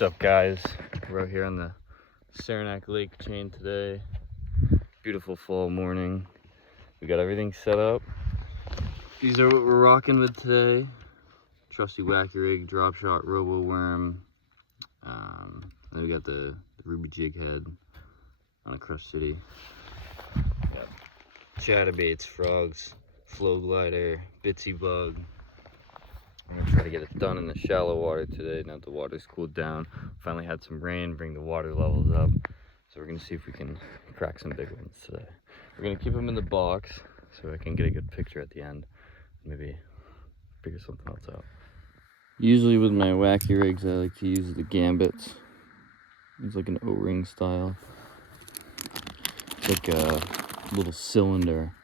What's up, guys? We're out here on the Saranac Lake chain today. Beautiful fall morning. We got everything set up. These are what we're rocking with today. Trusty wacky rig, drop shot, robo worm. Then we got the ruby jig head on a Crush City. Chatterbaits, frogs, flow glider, bitsy bug. I'm gonna try to get it done in the shallow water today. Now the water's cooled down. Finally had some rain, bring the water levels up. So we're gonna see if we can crack some big ones today. We're gonna keep them in the box so I can get a good picture at the end. Maybe figure something else out. Usually with my wacky rigs, I like to use the gambits. It's like an O-ring style. It's like a little cylinder.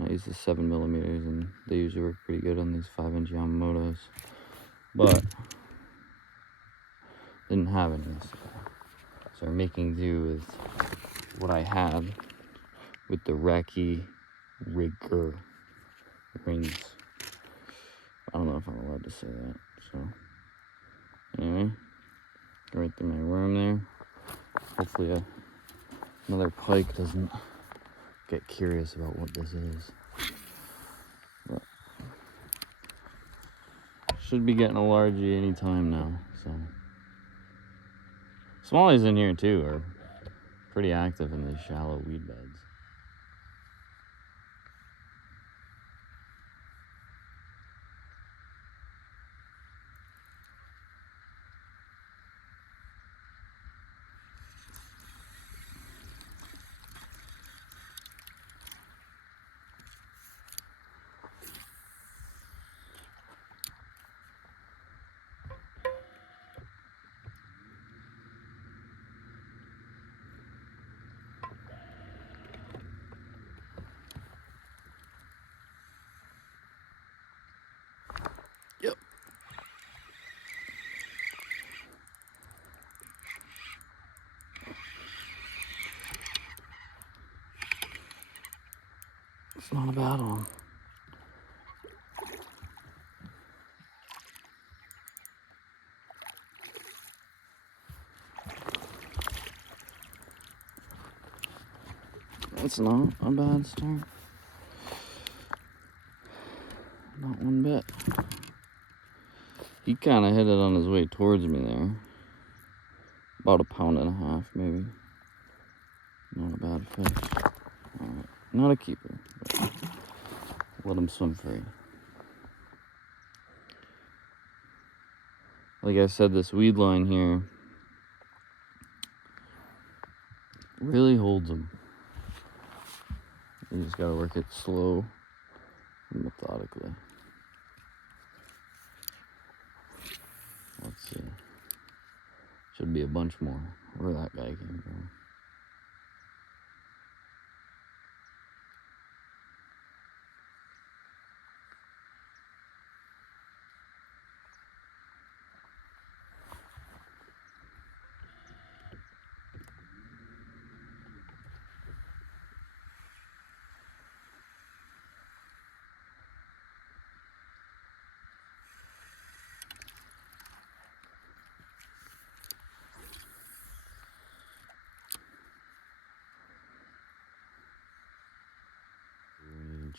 I use the 7mm, and they usually work pretty good on these 5-inch Yamamotos, but didn't have any, so I'm making do with what I had with the Wacky Rigger rings. I don't know if I'm allowed to say that, so anyway, right through my worm there. Hopefully another pike doesn't get curious about what this is. But should be getting a largie anytime now. So smallies in here too are pretty active in these shallow weed beds. Yep. It's not a bad one. It's not a bad start. Not one bit. He kind of hit it on his way towards me there. About 1.5 pounds, maybe. Not a bad fish. Alright. Not a keeper, but let him swim free. Like I said, this weed line here really holds them. You just gotta work it slow and methodically. Let's see. Should be a bunch more where that guy came from.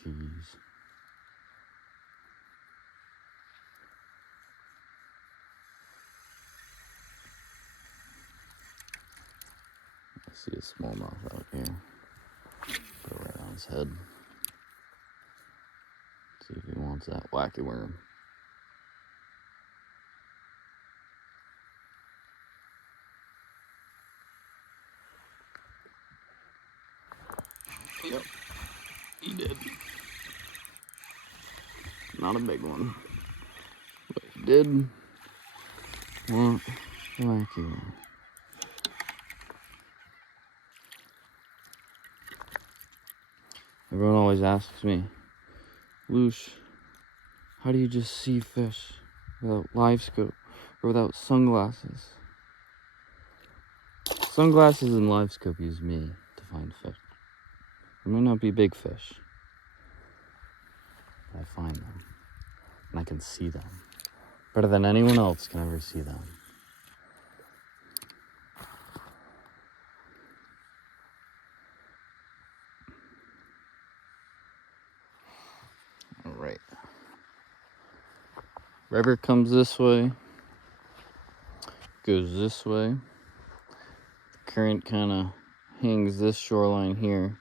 Jeez. I see a smallmouth out here. Put it right on his head. See if he wants that wacky worm. Yep, he did. Not a big one, but he did want the wacky worm. Everyone always asks me, Loosh, how do you just see fish without live scope or without sunglasses? Sunglasses and live scope use me to find fish. They might not be big fish, but I find them and I can see them better than anyone else can ever see them. River comes this way, goes this way. The current kind of hangs this shoreline here.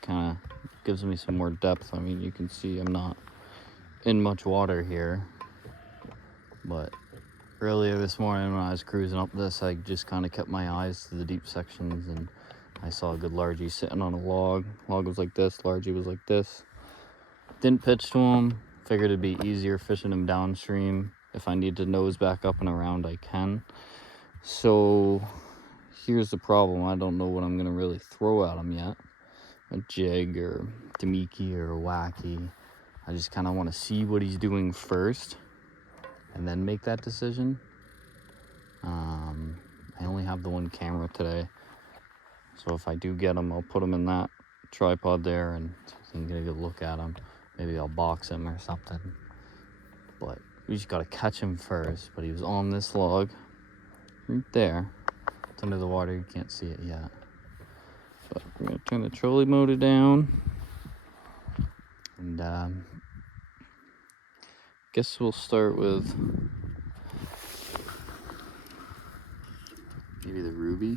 Kind of gives me some more depth. I mean, you can see I'm not in much water here, but earlier this morning when I was cruising up this, I just kind of kept my eyes to the deep sections, and I saw a good largie sitting on a log. Log was like this, largie was like this. Didn't pitch to him. Figured it'd be easier fishing him downstream. If I need to nose back up and around, I can. So here's the problem. I don't know what I'm gonna really throw at him yet. A jig or Tamiki or a wacky. I just kind of want to see what he's doing first and then make that decision. I only have the one camera today, so if I do get him, I'll put him in that tripod there and so you can get a good look at him. Maybe I'll box him or something, but we just got to catch him first. But he was on this log right there. It's under the water, you can't see it yet. But we're gonna turn the trolley motor down, and guess we'll start with maybe the ruby.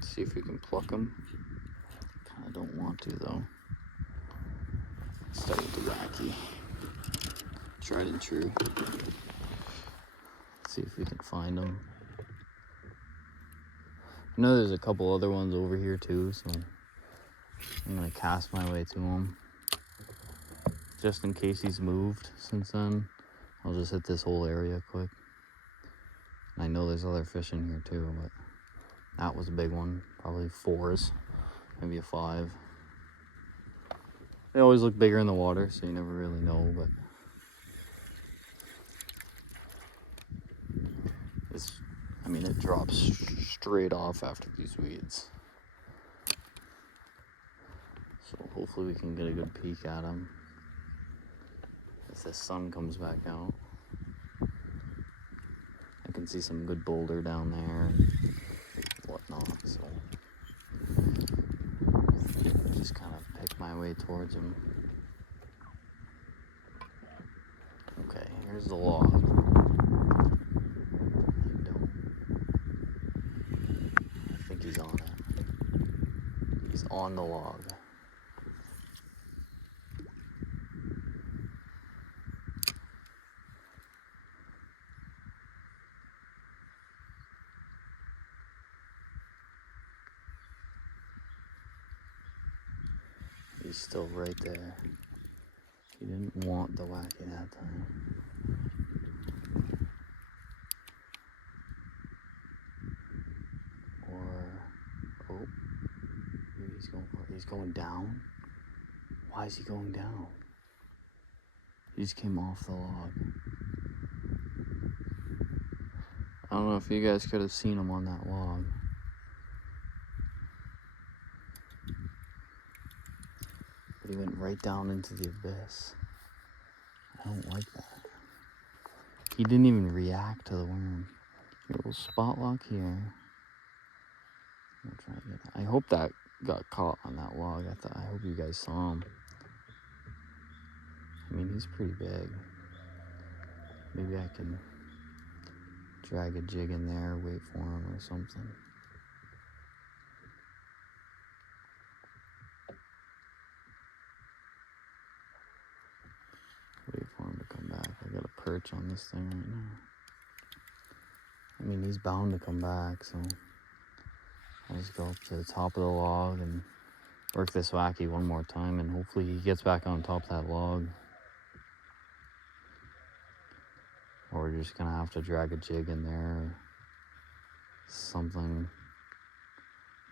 See if we can pluck them. Kind of don't want to though. Start with the wacky. Tried and true. See if we can find them. I know there's a couple other ones over here too, so I'm gonna cast my way to them. Just in case he's moved since then, I'll just hit this whole area quick. And I know there's other fish in here too, but that was a big one. Probably 4s, maybe a 5. They always look bigger in the water, so you never really know, but it's, I mean, it drops straight off after these weeds. So hopefully we can get a good peek at them if the sun comes back out. I can see some good boulder down there and whatnot, so just kind of pick my way towards them. Okay, here's the log. I think he's on it. He's on the log. He's still right there. He didn't want the wacky that time. Or, oh, maybe he's going down. Why is he going down? He just came off the log. I don't know if you guys could have seen him on that log. But he went right down into the abyss. I don't like that. He didn't even react to the worm. Here, we'll spot lock here. We'll try to get that. I hope that got caught on that log. I hope you guys saw him. I mean, he's pretty big. Maybe I can drag a jig in there, wait for him or something. Wait for him to come back. I got a perch on this thing right now. I mean, he's bound to come back, so I'll just go up to the top of the log and work this wacky one more time, and hopefully he gets back on top of that log. Or we're just gonna have to drag a jig in there or something.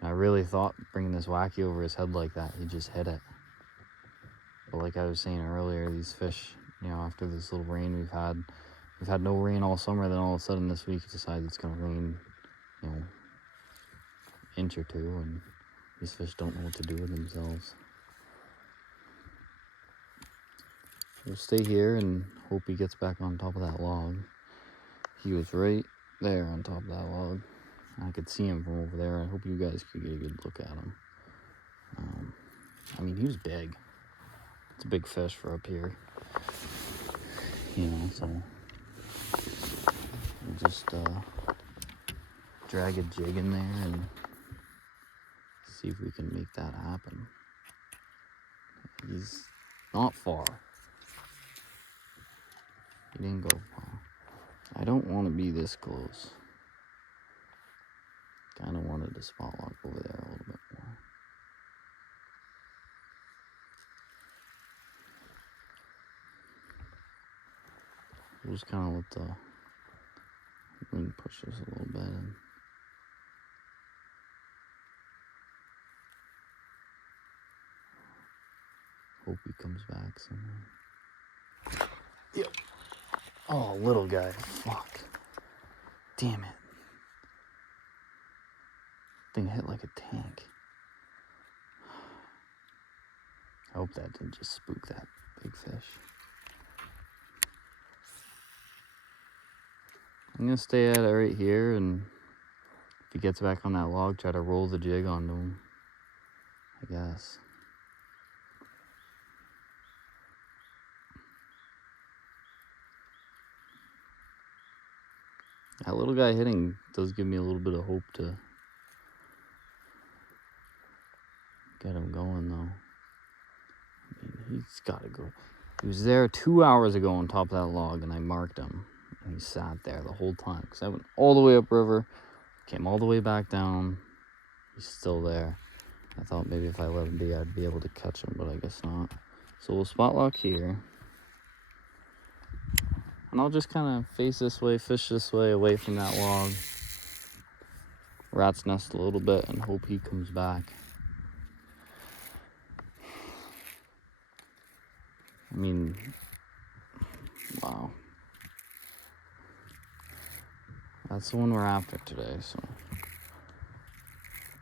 I really thought bringing this wacky over his head like that, he just hit it. But like I was saying earlier, these fish, you know, after this little rain we've had no rain all summer, then all of a sudden this week it decides it's gonna rain, you know, inch or two, and these fish don't know what to do with themselves. We'll stay here and hope he gets back on top of that log. He was right there on top of that log. I could see him from over there. I hope you guys could get a good look at him. I mean, he was big. It's a big fish for up here. You know, so we'll just drag a jig in there and see if we can make that happen. He's not far. He didn't go far. I don't want to be this close. Kind of wanted to spot lock over there a little bit more. We'll just kind of let the wind push us a little bit. And hope he comes back soon. Yep. Oh, little guy. Fuck. Damn it. Thing hit like a tank. I hope that didn't just spook that big fish. I'm gonna stay at it right here, and if he gets back on that log, try to roll the jig onto him, I guess. That little guy hitting does give me a little bit of hope to get him going, though. I mean, he's got to go. He was there 2 hours ago on top of that log, and I marked him. And he sat there the whole time. Because I went all the way upriver, came all the way back down. He's still there. I thought maybe if I let him be, I'd be able to catch him, but I guess not. So we'll spot lock here. And I'll just kind of face this way, fish this way, away from that log. Rat's nest a little bit and hope he comes back. I mean, wow. That's the one we're after today, so.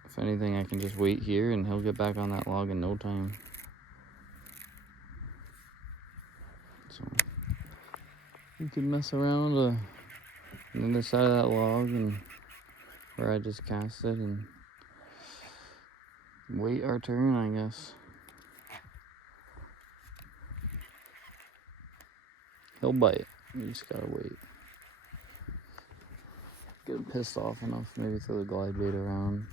If anything, I can just wait here and he'll get back on that log in no time. So, we can mess around on the other side of that log and where I just cast it and wait our turn, I guess. He'll bite. We just gotta wait. Get him pissed off enough, maybe throw the glide bait around.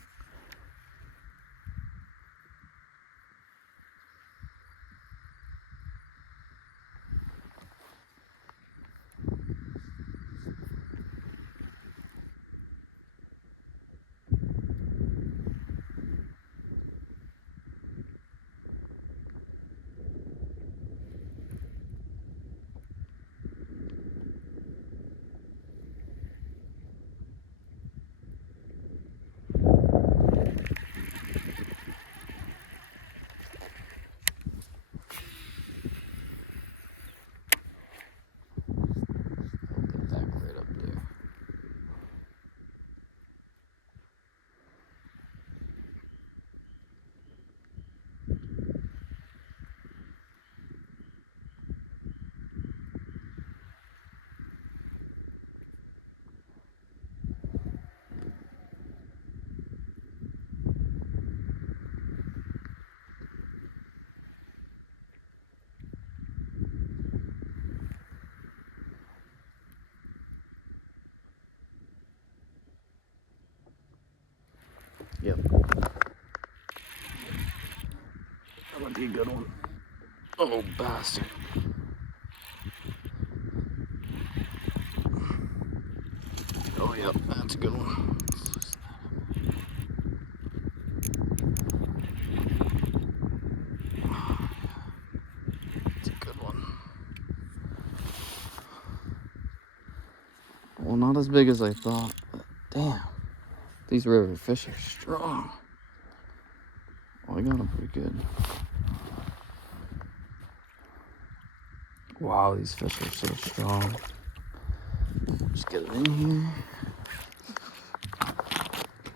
Yep. That would be a good one. Oh, bastard. Oh, yep, that's a good one. That's a good one. Well, not as big as I thought, but damn. These river fish are strong. Well, I got them pretty good. Wow, these fish are so strong. Just get it in here.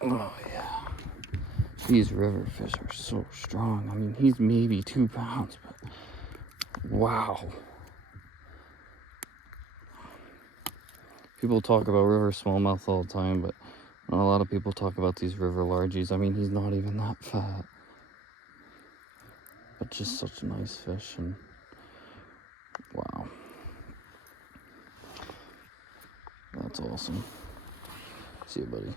Oh, yeah. These river fish are so strong. I mean, he's maybe 2 pounds, but wow. People talk about river smallmouth all the time, but not a lot of people talk about these river largies. I mean, he's not even that fat. But just such a nice fish. And Wow. That's awesome. See you, buddy.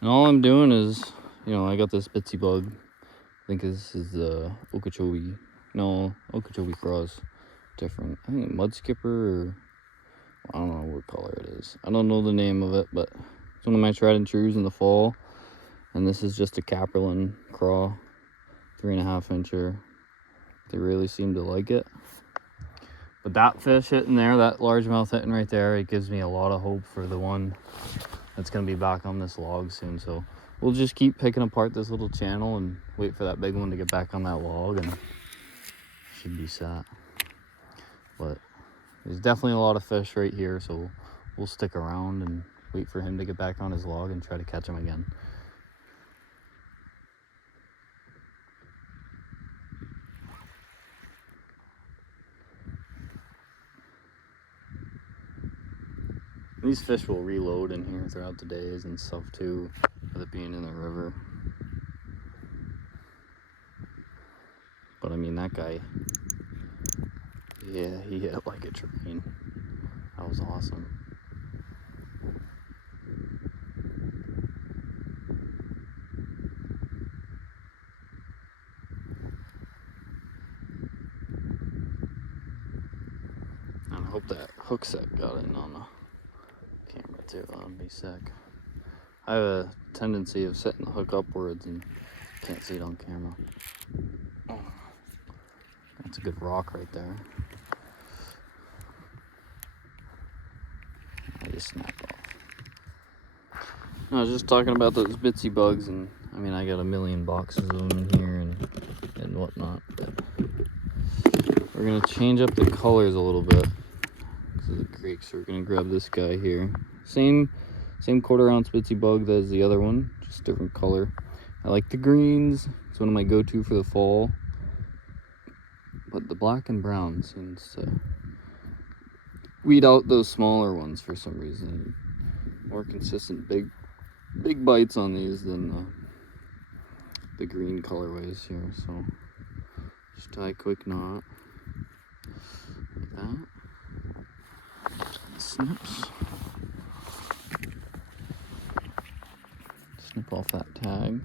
And all I'm doing is, you know, I got this bitsy bug. I think this is the Okeechobee. No, Okeechobee cross. Different. I think mud skipper, or I don't know what color it is. I don't know the name of it, but it's one of my tried and trues in the fall. And this is just a Caperlin craw, 3.5 incher. They really seem to like it. But that fish hitting there, that largemouth hitting right there, it gives me a lot of hope for the one that's going to be back on this log soon. So we'll just keep picking apart this little channel and wait for that big one to get back on that log, and should be set. But there's definitely a lot of fish right here, so we'll stick around and wait for him to get back on his log and try to catch him again. These fish will reload in here throughout the days and stuff too, with it being in the river. But I mean, that guy, yeah, he hit like a train. That was awesome. And I hope that hook set got in on the camera too. That would be sick. I have a tendency of setting the hook upwards and can't see it on camera. Oh, that's a good rock right there. I just snapped off. No, I was just talking about those bitsy bugs, and I mean, I got a million boxes of them in here and whatnot. But we're gonna change up the colors a little bit because of the creek. So we're gonna grab this guy here. Same 1/4 ounce bitsy bug as the other one, just different color. I like the greens. It's one of my go-to for the fall. But the black and brown seems to weed out those smaller ones for some reason. More consistent big bites on these than the green colorways here. So just tie a quick knot like that. Snips. Snip off that tag.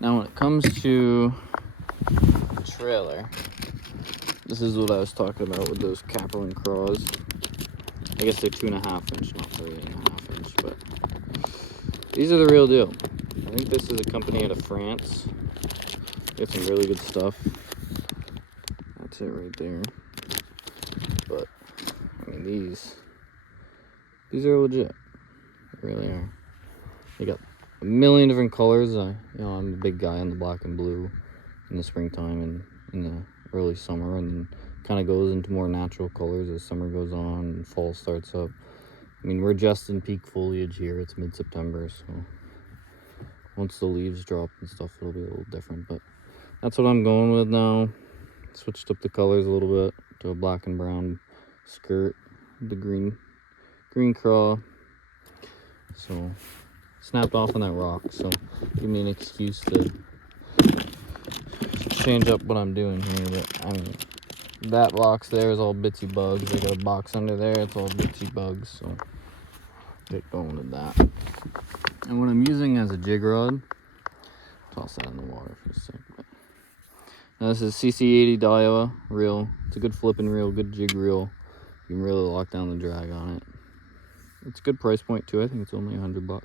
Now when it comes to the trailer, this is what I was talking about with those Caperlin craws. I guess they're 2.5 inch, not 3.5 inch, but these are the real deal. I think this is a company out of France. They got some really good stuff. That's it right there. But I mean, these are legit. They really are. They got a million different colors. You know, I'm a big guy on the black and blue in the springtime and in the early summer, and then kind of goes into more natural colors as summer goes on and fall starts up. I mean, we're just in peak foliage here. It's mid-September, so once the leaves drop and stuff, it'll be a little different. But that's what I'm going with now. Switched up the colors a little bit to a black and brown skirt, the green craw. So snapped off on that rock, so give me an excuse to change up what I'm doing here. But I mean, that box there is all bitsy bugs. I got a box under there, it's all bitsy bugs, so get going with that. And what I'm using as a jig rod, toss that in the water for a sec. Now this is CC80 Daiwa reel. It's a good flipping reel, good jig reel. You can really lock down the drag on it. It's a good price point too. I think it's only $100.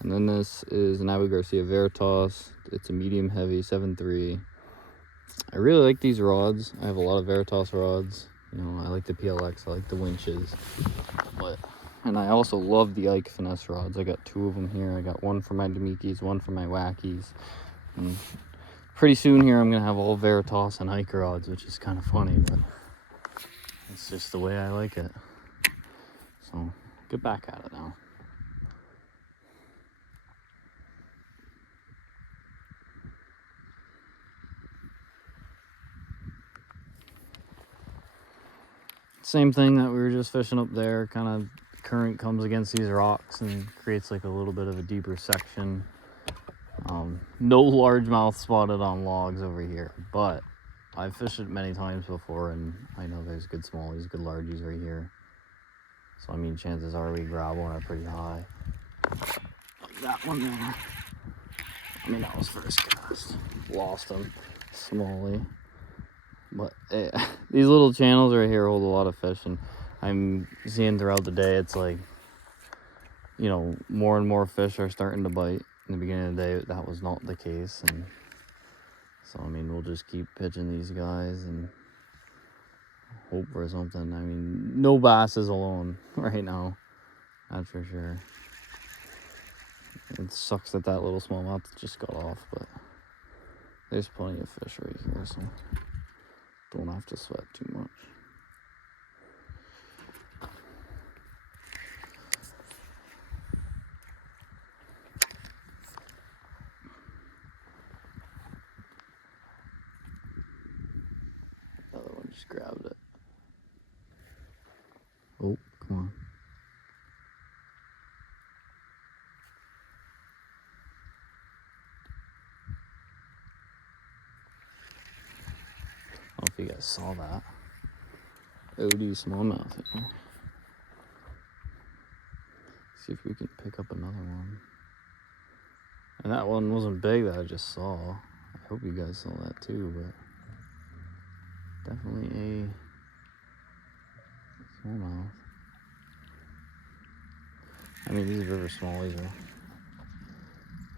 And then this is an Abu Garcia Veritas. It's a medium heavy 7.3. I really like these rods. I have a lot of Veritas rods. You know, I like the PLX, I like the winches. And I also love the Ike finesse rods. I got 2 of them here. I got one for my Demikis, one for my Wackies. And pretty soon here I'm gonna have all Veritas and Ike rods, which is kind of funny, but it's just the way I like it. So get back at it now. Same thing that we were just fishing up there. Kind of current comes against these rocks and creates like a little bit of a deeper section. No largemouth spotted on logs over here, but I've fished it many times before, and I know there's good smallies, good largies right here. So I mean, chances are we grab one are pretty high. Like that one there. I mean, that was first cast. Lost him, smallie. But these little channels right here hold a lot of fish, and I'm seeing throughout the day, it's like, you know, more and more fish are starting to bite. In the beginning of the day, that was not the case, and so I mean, we'll just keep pitching these guys and hope for something. I mean, no bass is alone right now, that's for sure. It sucks that that little smallmouth just got off, but there's plenty of fish right here, so don't have to sweat too much. The other one just grabbed it. Oh, come on. I don't know if you guys saw that. OD smallmouth here. See if we can pick up another one. And that one wasn't big that I just saw. I hope you guys saw that too, but definitely a smallmouth. I mean, these river smallies are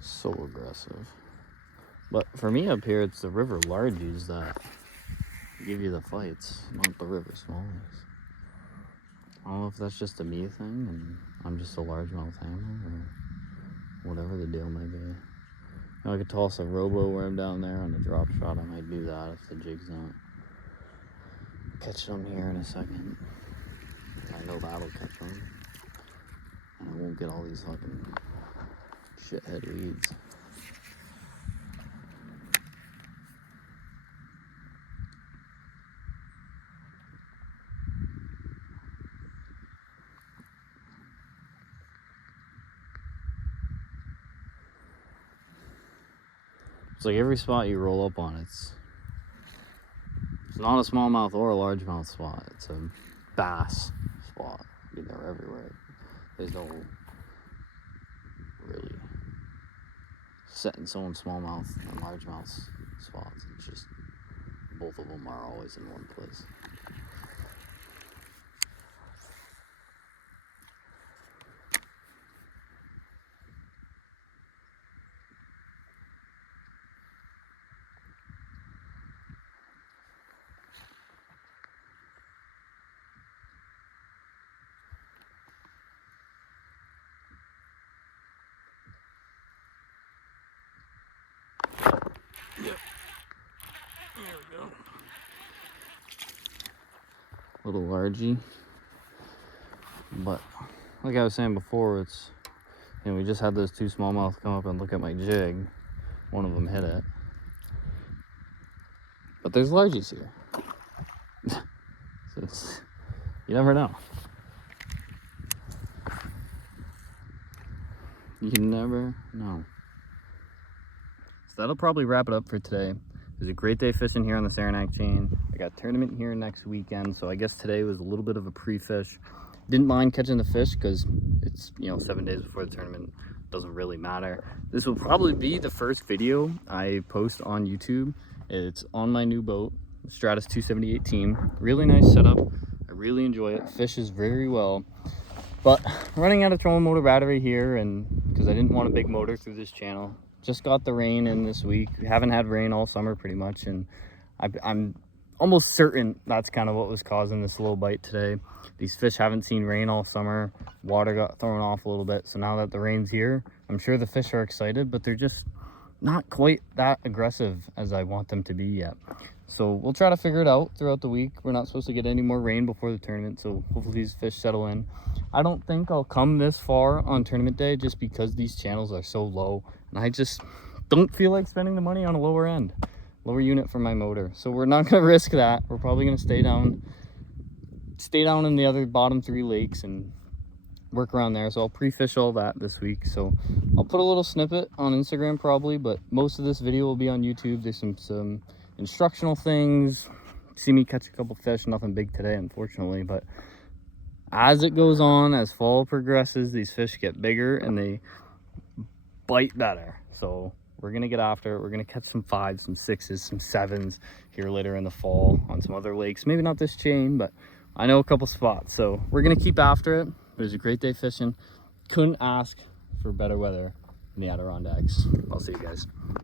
so aggressive. But for me up here, it's the river largies that give you the fights, not the river smallies. I don't know if that's just a me thing and I'm just a largemouth hammer or whatever the deal may be. You know, I could toss a robo worm down there on a drop shot. I might do that if the jig's not catching them here in a second. I know that'll catch them. And I won't get all these fucking shithead weeds. It's like every spot you roll up on, it's not a smallmouth or a largemouth spot. It's a bass spot. I mean, they're everywhere. There's no really set in stone smallmouth and largemouth spots. It's just both of them are always in one place. Yep. There we go. Little largy. But like I was saying before, it's, you know, we just had those two smallmouth come up and look at my jig. One of them hit it. But there's largies here. So it's, you never know. You never know. So that'll probably wrap it up for today. It was a great day fishing here on the Saranac chain. I got a tournament here next weekend, so I guess today was a little bit of a pre-fish. Didn't mind catching the fish because it's, you know, 7 days before the tournament. Doesn't really matter. This will probably be the first video I post on YouTube. It's on my new boat, Stratus 278 team. Really nice setup. I really enjoy it. Fishes very well. But running out of trolling motor battery here, and because I didn't want a big motor through this channel. Just got the rain in this week. We haven't had rain all summer pretty much, and I'm almost certain that's kind of what was causing this low bite today. These fish haven't seen rain all summer. Water got thrown off a little bit, so now that the rain's here, I'm sure the fish are excited, but they're just not quite that aggressive as I want them to be yet. So we'll try to figure it out throughout the week. We're not supposed to get any more rain before the tournament, so hopefully these fish settle in. I don't think I'll come this far on tournament day just because these channels are so low, and I just don't feel like spending the money on a lower unit for my motor. So we're not going to risk that. We're probably going to stay down in the other bottom 3 lakes and work around there. So I'll pre-fish all that this week. So I'll put a little snippet on Instagram probably, but most of this video will be on YouTube. There's some instructional things. See me catch a couple fish, nothing big today unfortunately, but as it goes on, as fall progresses, these fish get bigger and they bite better. So we're gonna get after it. We're gonna catch some 5s, some 6s, some 7s here later in the fall on some other lakes. Maybe not this chain, but I know a couple spots. So we're gonna keep after it. It was a great day fishing. Couldn't ask for better weather in the Adirondacks. I'll see you guys.